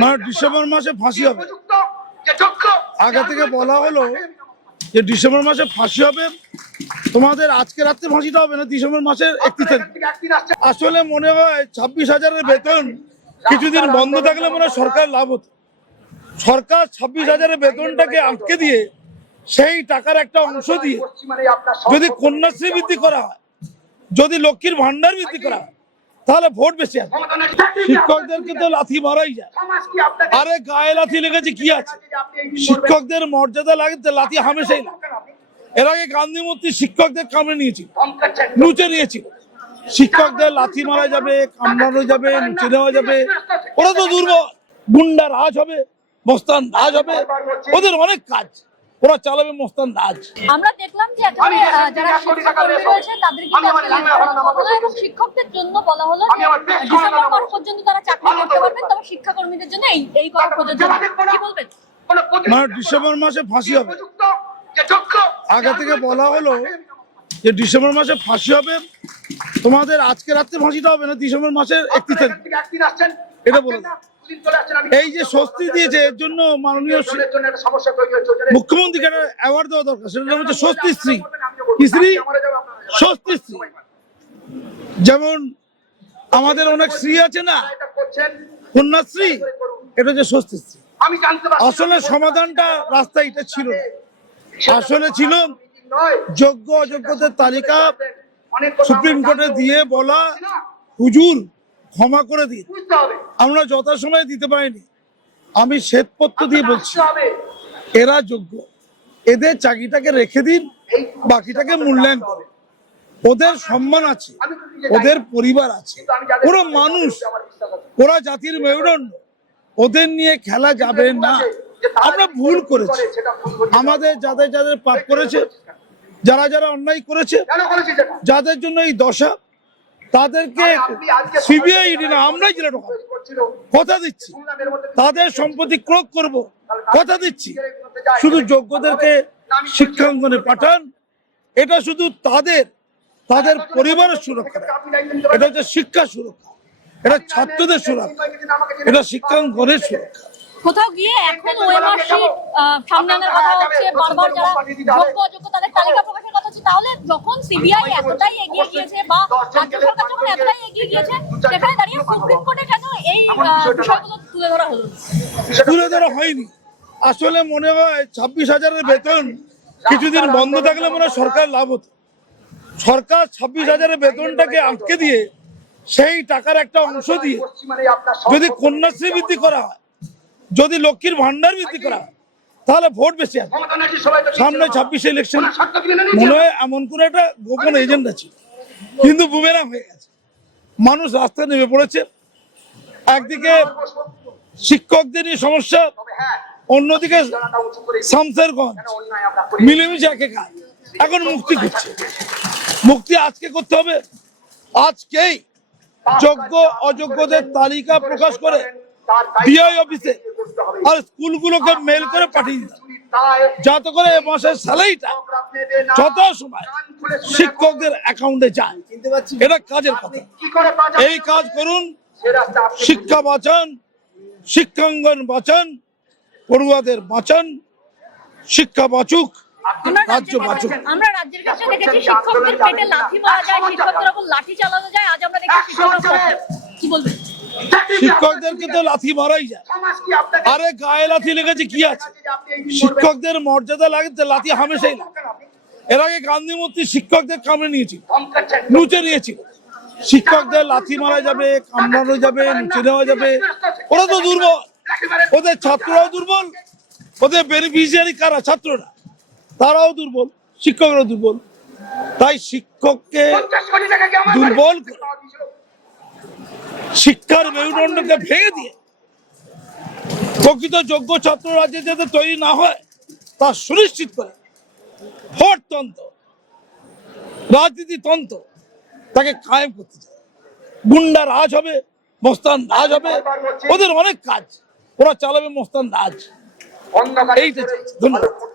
মানে ডিসেম্বর মাসে ফাঁসি হবে। আগে থেকে বলা হলো যে ডিসেম্বর মাসে ফাঁসি হবে। তোমাদের আজকে রাত্রে ফাঁসিটা হবে না ডিসেম্বর মাসের একত্রিশ তারিখ আসলে মনে হয় ছাব্বিশ হাজারের বেতন কিছুদিন বন্ধ থাকলে মনে হয় সরকার লাভ হতো। সরকার ছাব্বিশ হাজারের বেতনটাকে আটকে দিয়ে সেই টাকার একটা অংশ দিয়ে যদি কন্যাশ্রী বৃদ্ধি করা হয় যদি লক্ষ্মীর ভান্ডার বৃদ্ধি করা হয় তাহলে ভোট বেশি আসবে শিক্ষকদেরকে তো লাথি মারাই যায়। আরে গায়ে লাথি লেগেছে কি আছে? শিক্ষকদের মর্যাদা লাগে লাথি হামেশাই লাগে। এর আগে গান্ধী মূর্তি শিক্ষকদের কামড়ে নিয়েছিল লুচে নিয়েছিল। শিক্ষকদের লাথি মারা যাবে কামড়ানো যাবে লুচে নেওয়া যাবে। ওরা তো দুর্বল। গুন্ডা রাজ হবে মস্তান রাজ হবে। ওদের অনেক কাজ। ওরা চালাবে মস্তান রাজ আমরা দেখলাম যে যারা শিক্ষাকর্মী রয়েছে তাদের কিন্তু একটা হলো এবং শিক্ষকদের জন্য বলা হলো ডিসেম্বর মাস পর্যন্ত তারা চাকরি করতে পারবেন তবে শিক্ষাকর্মীদের জন্য এই এই কথা প্রযোজ্য কি বলবেন? মানে ডিসেম্বর মাসে ফাঁসি হবে। আগে থেকে বলা হলো যে ডিসেম্বর মাসে ফাঁসি হবে তোমাদের আজকে রাত্রে ফাঁসিটা হবে না ডিসেম্বর মাসের একত্রিশ তারিখ। এটা বলে। এই যে স্বস্তি দিয়েছে এর জন্য মাননীয় মুখ্যমন্ত্রীকে অ্যাওয়ার্ড দেওয়া দরকার সেটার নাম হচ্ছে স্বস্তি স্ত্রী। স্ত্রী স্বস্তি স্ত্রী। যেমন আমাদের অনেক স্ত্রী আছে না? কন্যাশ্রী এটা হচ্ছে স্বস্তি স্ত্রী। আসলে সমাধানটা রাস্তা এটা ছিল আসলে ছিল যোগ্য অযোগ্যদের তালিকা সুপ্রিম কোর্টে দিয়ে বলা হুজুর ক্ষমা করে দিন। আমরা যথাসময়ে দিতে পারিনি। আমি শ্বেতপত্র দিয়ে বলছি এরা যোগ্য। এদের চাকরিটাকে রেখে দিন বাকিটাকে মূল্যায়ন করে ওদের সম্মান আছে ওদের পরিবার আছে। ওরা মানুষ। ওরা জাতির মেরুদণ্ড। ওদের নিয়ে খেলা যাবে না। আমরা ভুল করেছি। আমাদের যাদের যাদের পাপ করেছে যারা যারা অন্যায় করেছে যাদের জন্য এই দশা তাদেরকে সিবিআই না আমরাই জেলে ঢোকাবো। কথা দিচ্ছি। তাদের সম্পত্তি ক্রোক করব। কথা দিচ্ছি। শুধু যোগ্যদেরকে শিক্ষাঙ্গনে পাঠান। এটা শুধু তাদের তাদের পরিবারের সুরক্ষা। এটা হচ্ছে শিক্ষা সুরক্ষা। এটা ছাত্রদের সুরক্ষা। এটা শিক্ষাঙ্গনের সুরক্ষা। কোথাও গিয়ে এখন ওএমআর শিট সামনে আনার কথা হচ্ছে বারবার যারা যোগ্য অযোগ্য তাদের তালিকা প্রকাশের কথা হচ্ছে তাহলে যখন সিবিআই এতটাই এগিয়ে গিয়েছে বা রাজ্য সরকার যখন এতটাই এগিয়ে গিয়েছে সেখানে দাঁড়িয়ে সুপ্রিম কোর্টে কেন এই বিষয়গুলো তুলে ধরা হলো? তুলে ধরা হয়নি। আসলে মনে হয় ছাব্বিশ হাজারের বেতন কিছুদিন বন্ধ থাকলে মনে হয় সরকার লাভ হতো। সরকার ছাব্বিশ হাজারের বেতনটাকে আটকে দিয়ে সেই টাকার একটা অংশ দিয়ে যদি কন্যাশ্রী বৃদ্ধি করা হয় যদি লক্ষ্মীর ভান্ডার বৃদ্ধি করা হয় তাহলে ভোট বেশি আসবে সামনে ছাব্বিশে ইলেকশন মনে হয় এমন কোন একটা গোপন এজেন্ডা ছিল। কিন্তু বুমেরাং হয়ে গেছে। মানুষ রাস্তায় নেমে পড়েছে। একদিকে শিক্ষকদের নিয়ে সমস্যা অন্যদিকে শামসেরগঞ্জ। মিলেমিশে একে খায়। এখন মুক্তি করছে মুক্তি আজকে করতে হবে। আজকেই যোগ্য অযোগ্যদের তালিকা প্রকাশ করে ডিআই অফিসে আর স্কুলগুলোকে মেল করে পাঠিয়ে দিতে। যাতে করে এ মাসের স্যালারিটা যত সময় শিক্ষকদের অ্যাকাউন্টে যায়। এটা কাজের কথা। এই কাজ করুন। শিক্ষা বাঁচান। শিক্ষাঙ্গন বাঁচান। পড়ুয়াদের বাঁচান। শিক্ষা বাঁচুক। রাজ্য বাঁচুক। আমরা রাজ্যের কাছে দেখেছি শিক্ষকদের পেটে লাথি মারা যায় শিক্ষকদের উপর লাঠি চালানো যায়। আজ আমরা শিক্ষকরা কি বলবেন শিক্ষকদেরকে তো লাথি মারাই যায়। আরে গায়ে লাথি লেগেছে কি আছে? শিক্ষকদের মর্যাদা লাগে লাথি হামেশাই লাগে। এর আগে গান্ধী মূর্তি শিক্ষকদের কামড়ে নিয়েছিল লুচে নিয়েছিল। শিক্ষকদের লাথি মারা যাবে কামড়ানো যাবে লুচে নেওয়া যাবে। ওরা তো দুর্বল। ওদের ছাত্ররাও দুর্বল। ওদের বেনিফিশিয়ারি কারা? ছাত্ররা। তারাও দুর্বল শিক্ষকরাও দুর্বল। তাই শিক্ষককে দুর্বল করে শিক্ষার মেরুদণ্ডকে ভেঙে দিয়ে প্রকৃত যোগ্য ছাত্র রাজ্যে যাতে তৈরি না হয় তা সুনিশ্চিত করে ভোটতন্ত্র রাজনীতিতন্ত্র তাকে কায়েম করতে চায়। গুন্ডা রাজ হবে মস্তান রাজ হবে ওদের অনেক কাজ ওরা চালাবে মস্তান রাজ। এইটা। ধন্যবাদ।